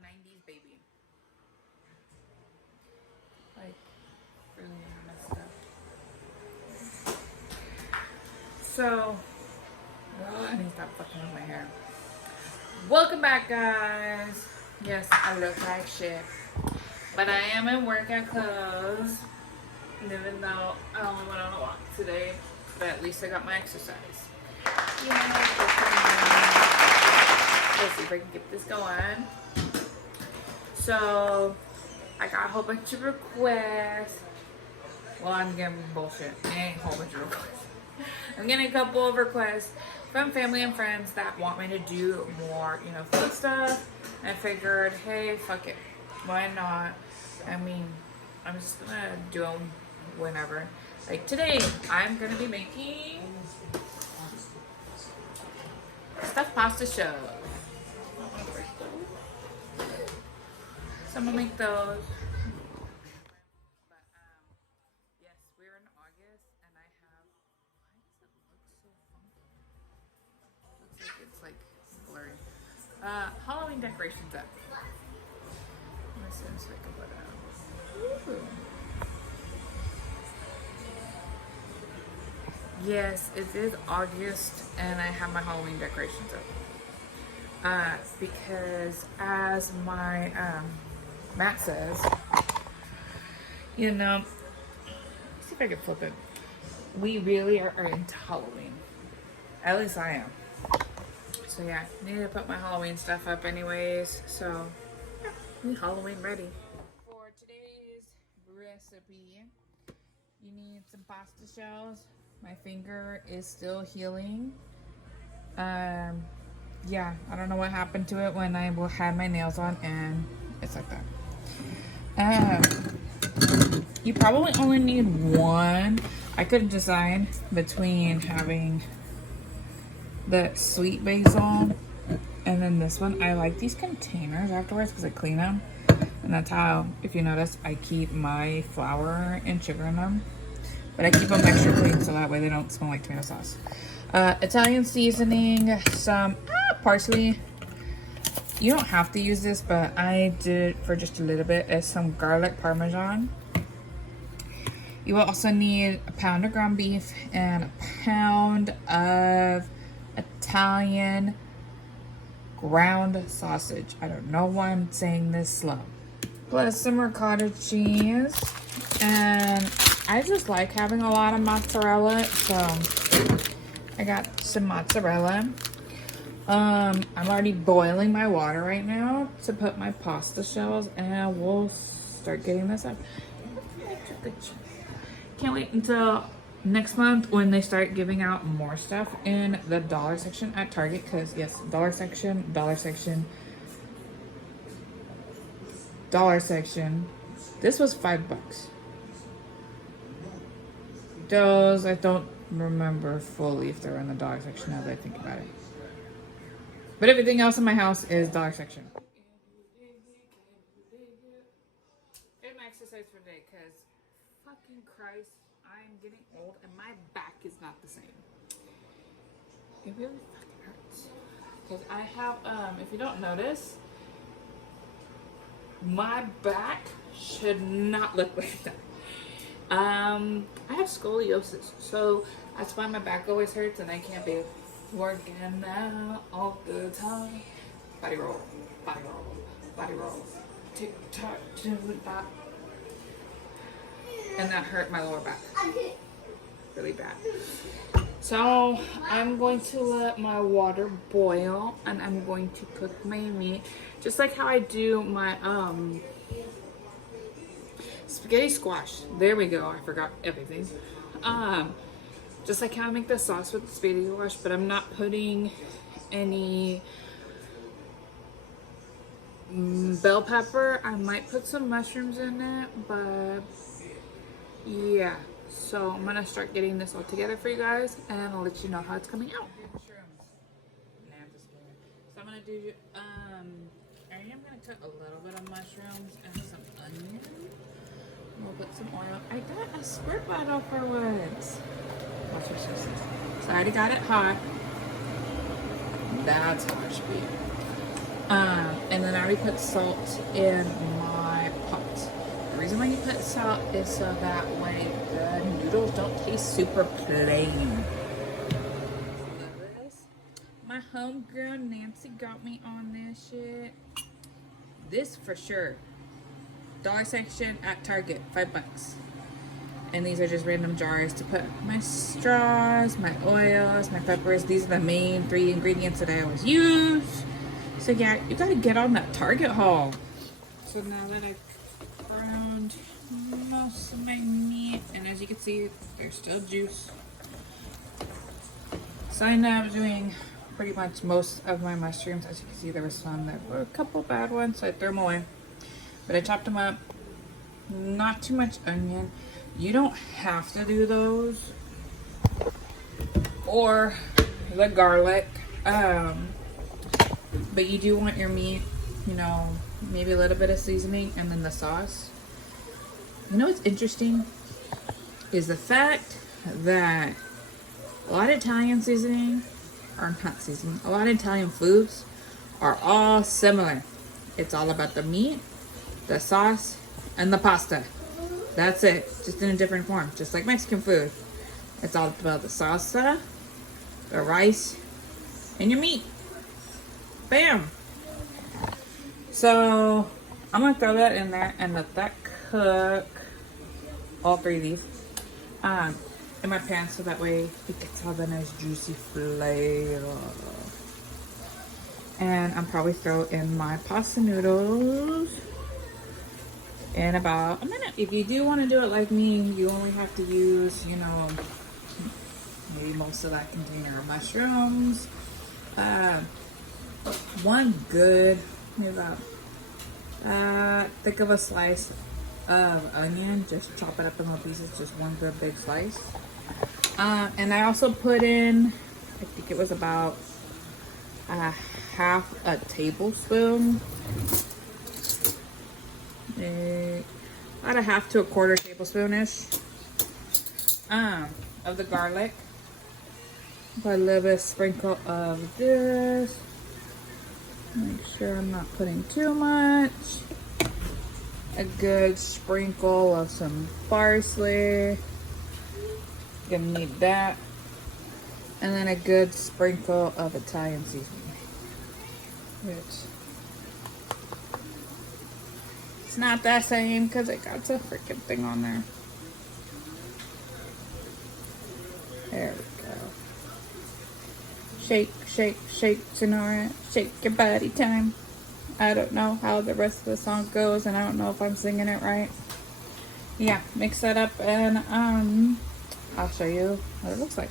90s baby. Like, really messed up. So, I need to stop fucking with my hair. Welcome back, guys. Yes, I look like shit. But I am in workout clothes. Even though I only went on a walk today. But at least I got my exercise. Yeah, let's see if I can get this going. So, I got a whole bunch of requests. Well, I'm getting bullshit. It ain't a whole bunch of requests. I'm getting a couple of requests from family and friends that want me to do more, food stuff. And I figured, hey, fuck it. Why not? I mean, I'm just gonna do them whenever. Like today, I'm gonna be making stuffed pasta shells. So I'm gonna make those. But yes, we're in August, and I have. Why does it look so funky? Looks like it's like blurry. Halloween decorations up. Let me see so I can put it. Ooh. Yes, it is August, and I have my Halloween decorations up. Because as my Matt says, let's see if I can flip it. We really are into Halloween. At least I am. So yeah, need to put my Halloween stuff up anyways. So yeah, we Halloween ready. For today's recipe, you need some pasta shells. My finger is still healing. Yeah, I don't know what happened to it when I had my nails on, and it's like that. You probably only need one. I could decide between having the sweet basil and then this one. I like these containers afterwards because I clean them, and that's how, if you notice, I keep my flour and sugar in them. But I keep them extra clean so that way they don't smell like tomato sauce. Italian seasoning, some parsley. You don't have to use this, but I did it for just a little bit. It's some garlic Parmesan. You will also need a pound of ground beef and a pound of Italian ground sausage. I don't know why I'm saying this slow. Plus some ricotta cheese. And I just like having a lot of mozzarella, so I got some mozzarella. I'm already boiling my water right now to put my pasta shells, and we'll start getting this up. Can't wait until next month when they start giving out more stuff in the dollar section at Target, because yes, dollar section. This was $5. Those, I don't remember fully if they're in the dollar section now that I think about it. But everything else in my house is dollar section. It's my exercise for today because fucking Christ, I'm getting old and my back is not the same. It really fucking hurts. Because I have, if you don't notice, my back should not look like that. I have scoliosis, so that's why my back always hurts and I can't be working out all the time. Body roll, body roll, body roll. Tick tock, do that. And that hurt my lower back really bad. So I'm going to let my water boil and I'm going to cook my meat just like how I do my spaghetti squash. There we go. I forgot everything. Just like how I make the sauce with the spaghetti squash, but I'm not putting any bell pepper. I might put some mushrooms in it, but yeah. So I'm gonna start getting this all together for you guys, and I'll let you know how it's coming out. So I'm gonna do. I am gonna cut a little bit of mushrooms and some onion. We'll put some oil. I got a squirt bottle for once. Watch what she says. So I already got it hot. That's how it should be. And then I already put salt in my pot. The reason why you put salt is so that way the noodles don't taste super plain. My homegirl Nancy got me on this shit. This for sure. Dollar section at Target, $5. And these are just random jars to put my straws, my oils, my peppers. These are the main 3 ingredients that I always use. So yeah, you gotta get on that Target haul. So now that I've browned most of my meat, and as you can see, there's still juice. So I ended up doing pretty much most of my mushrooms. As you can see, there were some that were a couple bad ones, so I threw them away. But I chopped them up. Not too much onion. You don't have to do those. Or the garlic. But you do want your meat, you know, maybe a little bit of seasoning and then the sauce. You know what's interesting is the fact that a lot of Italian seasoning, or not seasoning, a lot of Italian foods are all similar. It's all about the meat, the sauce, and the pasta. That's it, just in a different form, just like Mexican food. It's all about the salsa, the rice, and your meat. Bam! So I'm gonna throw that in there and let that cook, all 3 of these, in my pan, so that way it gets all the nice juicy flavor. And I'm probably throw in my pasta noodles in about a minute. If you do want to do it like me, you only have to use, you know, maybe most of that container of mushrooms. One good, maybe about thick of a slice of onion. Just chop it up in little pieces, just one good big slice. And I also put in, I think it was about half a tablespoon, about a half to a quarter tablespoon-ish of the garlic. Put a little bit of sprinkle of this. Make sure I'm not putting too much. A good sprinkle of some parsley. Gonna need that. And then a good sprinkle of Italian seasoning. Which it's not that same because it got a freaking thing on there. There we go. Shake, shake, shake, Sonora. Shake your body time. I don't know how the rest of the song goes, and I don't know if I'm singing it right. Yeah, mix that up, and I'll show you what it looks like.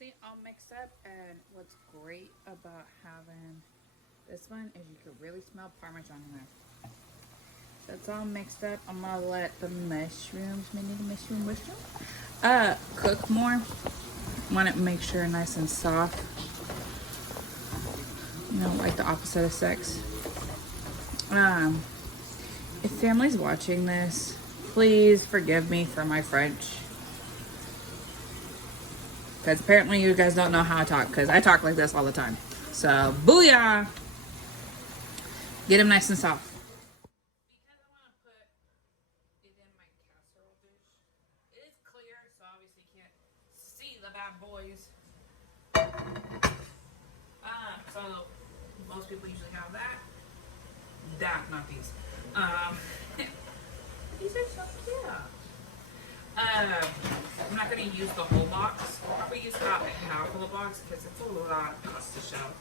See, all mixed up, and what's great about having this one is you can really smell Parmesan in there. So it's all mixed up. I'm gonna let the mushrooms, cook more. Want it to make sure nice and soft. You know, like the opposite of sex. If family's watching this, please forgive me for my French. Because apparently you guys don't know how I talk, because I talk like this all the time. So, booyah! Get them nice and soft. Because I want to put it in my casserole dish. It is clear, so obviously you can't see the bad boys. So most people usually have that. Not these. These are so cute. I'm not going to use the whole box. I'll probably use about half of the box because it's a lot of pasta shell.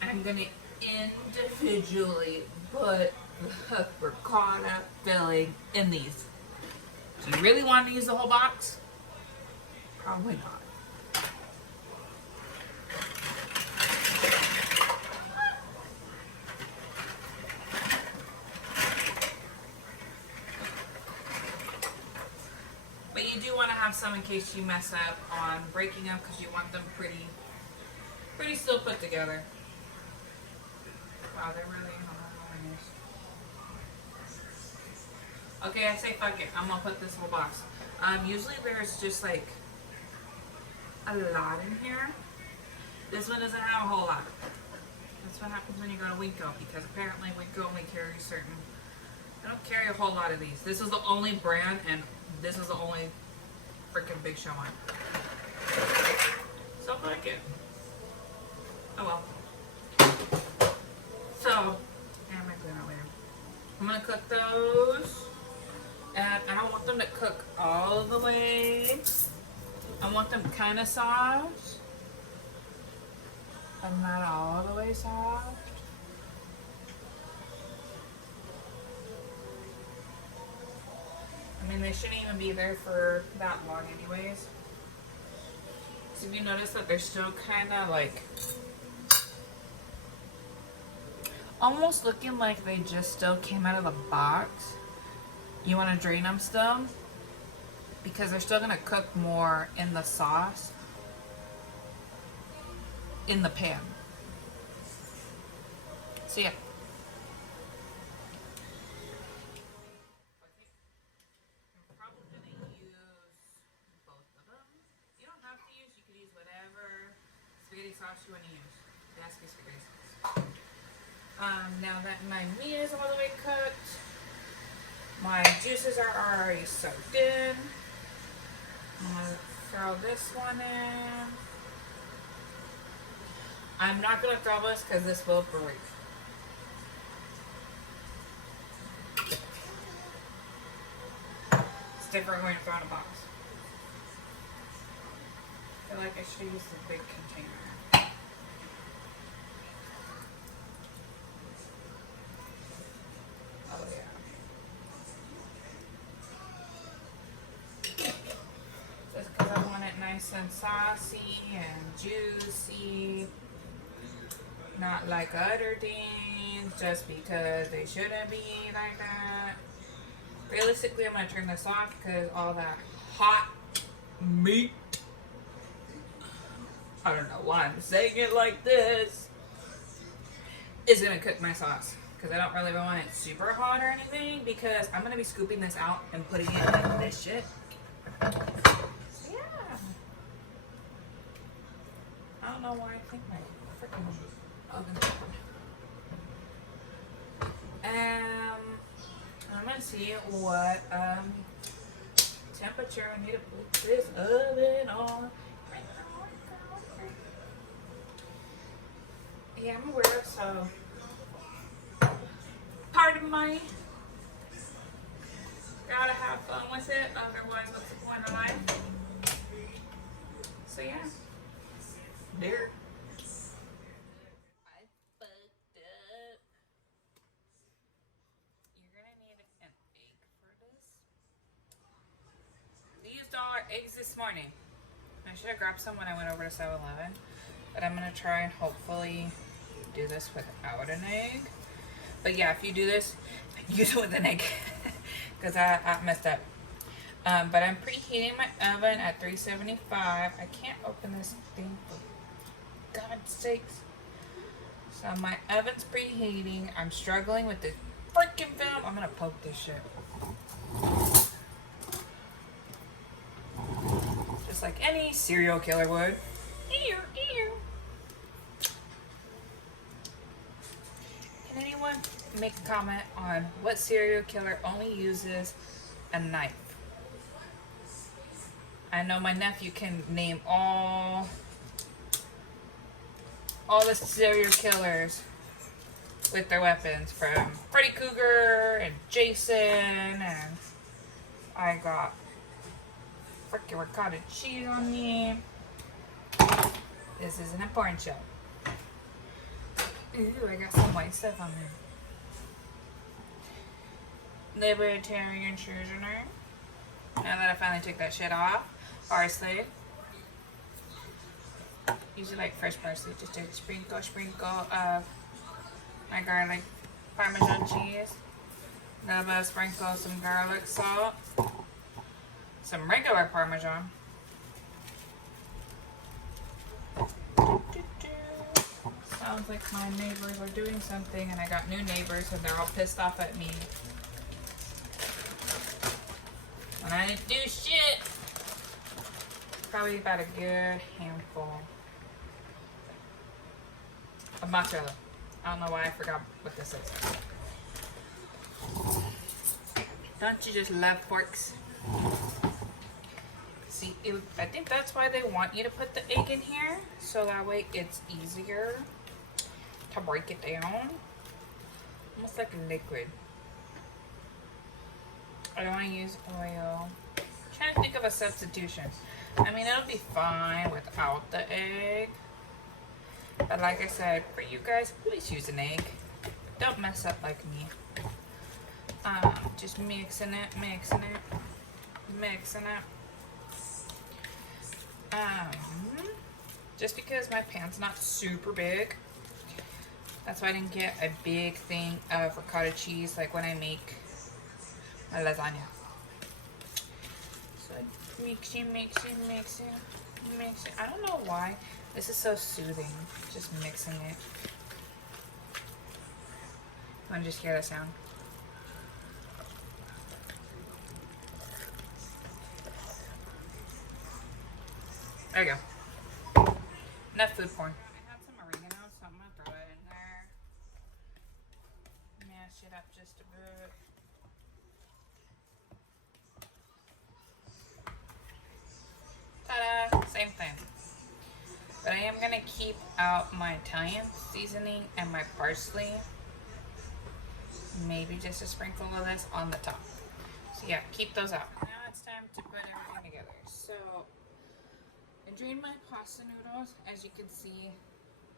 I'm going to individually put the ricotta filling in these. Do you really want to use the whole box? Probably not. But you do want to have some in case you mess up on breaking them, because you want them pretty still put together. Wow, they're really nice. Okay, I say fuck it. I'm gonna put this whole box. Usually there's just like a lot in here, This one doesn't have a whole lot. That's what happens when you go to Winco, because apparently Winco only carries certain. They don't carry a whole lot of these. This is the only brand, and this is the only freaking Big Show one. So fuck it. Oh well. So, I'm gonna clean that later. I'm gonna cook those, and I don't want them to cook all the way. I want them kind of soft, but not all the way soft. I mean, they shouldn't even be there for that long anyways. So if you notice that they're still kind of like almost looking like they just still came out of the box, you want to drain them still, because they're still going to cook more in the sauce in the pan. So yeah. I'm probably going to use both of them. You don't have to use, you could use whatever spaghetti sauce you want to use. It has to be spaghetti sauce. Now that my meat is all the way cooked, my juices are already soaked in. I'm going to throw this one in. I'm not going to throw this because this will break. It's different when you throw in a box. I feel like I should use the big container. Oh yeah. Just because I want it nice and saucy and juicy. Not like other things, just because they shouldn't be like that. Realistically, I'm going to turn this off because all that hot meat, I don't know why I'm saying it like this, is going to cook my sauce. Because I don't really want it super hot or anything, because I'm going to be scooping this out and putting it in this shit. So yeah. I don't know why I think my freaking oven's on. I'm going to see what temperature I need to put this oven on. Yeah, I'm aware, so pardon me. Gotta have fun with it, otherwise what's the point of life? So yeah. There. I fucked up. You're gonna need an egg for this. We used all our eggs this morning. I should have grabbed some when I went over to 7-Eleven. But I'm gonna try and hopefully do this without an egg. But yeah, if you do this, use it with an egg. Because I messed up. But I'm preheating my oven at 375. I can't open this thing for God's sakes. So my oven's preheating. I'm struggling with the freaking film. I'm gonna poke this shit. Just like any serial killer would. Ew, ew. Can anyone make a comment on what serial killer only uses a knife? I know my nephew can name all the serial killers with their weapons, from Freddy Krueger and Jason, and I got freaking ricotta cheese on me. This isn't a porn show. Ooh, I got some white stuff on there. Libertarian Schurzner. Now that I finally took that shit off. Parsley. Usually like fresh parsley. Just a sprinkle of my garlic Parmesan cheese. Then I'm gonna sprinkle some garlic salt. Some regular Parmesan. Sounds like my neighbors are doing something, and I got new neighbors and they're all pissed off at me when I didn't do shit. Probably about a good handful. of mozzarella. I don't know why I forgot what this is. Don't you just love forks? See, I think that's why they want you to put the egg in here, so that way it's easier to break it down. Almost like a liquid. I don't want to use oil. I'm trying to think of a substitution. I mean, it'll be fine without the egg. But like I said, for you guys, please use an egg. Don't mess up like me. Just mixing it. Just because my pan's not super big, that's why I didn't get a big thing of ricotta cheese like when I make my lasagna. So mixing. I don't know why this is so soothing, just mixing it. You want to just hear the sound? There you go. Enough food porn. I had some oregano, so I'm gonna throw it in there. Mash it up just a bit. Ta-da! Same thing. But I am gonna keep out my Italian seasoning and my parsley. Maybe just a sprinkle of this on the top. So yeah, keep those out. Now it's time to put everything together. So I drained my pasta noodles. As you can see,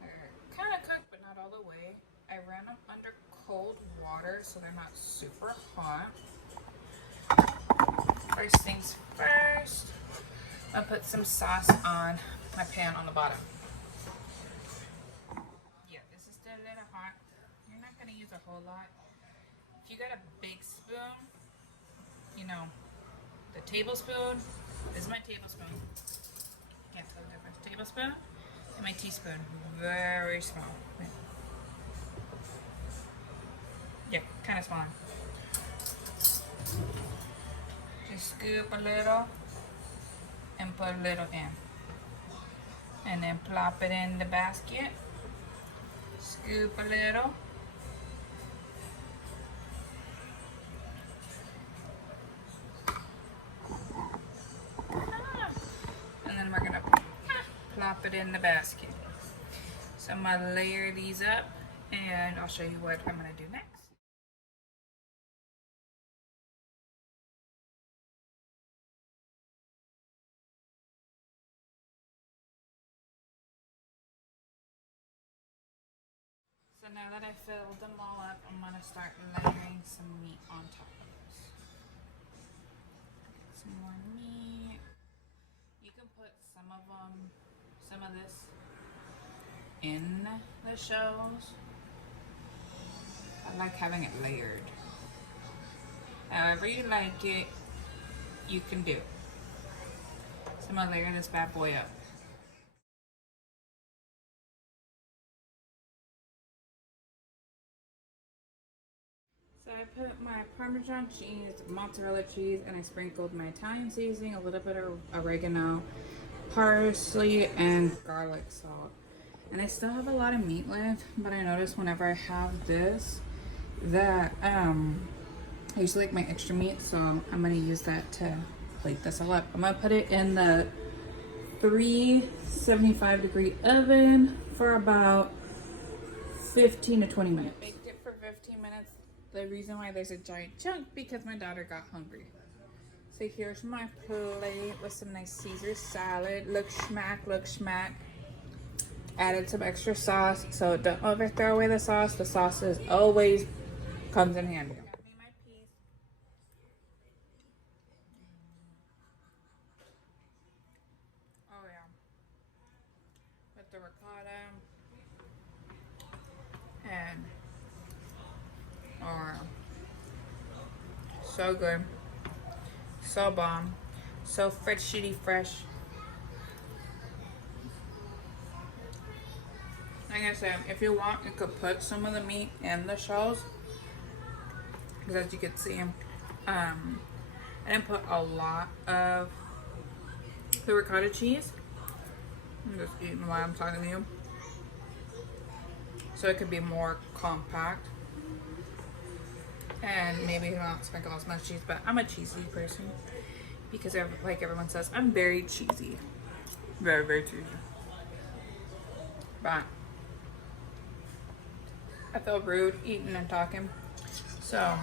they're kind of cooked, but not all the way. I ran them under cold water so they're not super hot. First things first, I'll put some sauce on my pan on the bottom. Yeah, this is still a little hot. You're not going to use a whole lot. If you got a big spoon, you know, the tablespoon, this is my tablespoon. Can't tell the difference. Tablespoon and my teaspoon, very small. Yeah, kind of small. Just scoop a little and put a little in. And then plop it in the basket. Scoop a little. And then we're gonna plop it in the basket. So I'm gonna layer these up and I'll show you what I'm gonna do next. So now that I filled them all up, I'm gonna start layering some meat on top of this. Some more meat. You can put some of this in the shells. I like having it layered. However you like it, you can do. So I'm gonna layer this bad boy up. So I put my Parmesan cheese, mozzarella cheese, and I sprinkled my Italian seasoning, a little bit of oregano, parsley, and garlic salt. And I still have a lot of meat left, but I noticed whenever I have this, that I usually like my extra meat, so I'm gonna use that to plate this all up. I'm gonna put it in the 375-degree oven for about 15 to 20 minutes. I baked it for 15 minutes. The reason why there's a giant chunk, because my daughter got hungry. So here's my plate with some nice Caesar salad. Look schmack. Added some extra sauce, so don't ever throw away the sauce. The sauce is always comes in handy. Got me my piece. Oh yeah. With the ricotta and so good, so bomb, so fresh. Like I said, if you want, you could put some of the meat in the shells, because as you can see, I didn't put a lot of the ricotta cheese. I'm just eating while I'm talking to you. so it could be more compact. And maybe not sprinkle as much cheese, but I'm a cheesy person because, like everyone says, I'm very cheesy. Very, very cheesy. But I feel rude eating and talking. So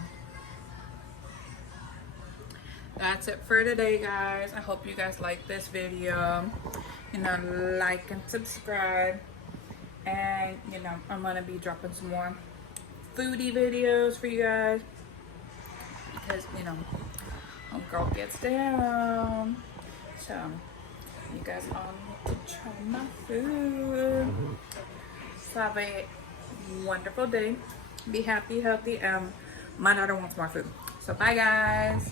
that's it for today, guys. I hope you guys like this video. You know, like and subscribe. And, you know, I'm going to be dropping some more foodie videos for you guys. Because, you know, homegirl gets down. So, you guys all need to try my food. So have a wonderful day. Be happy, healthy. My daughter wants more food. So, bye, guys.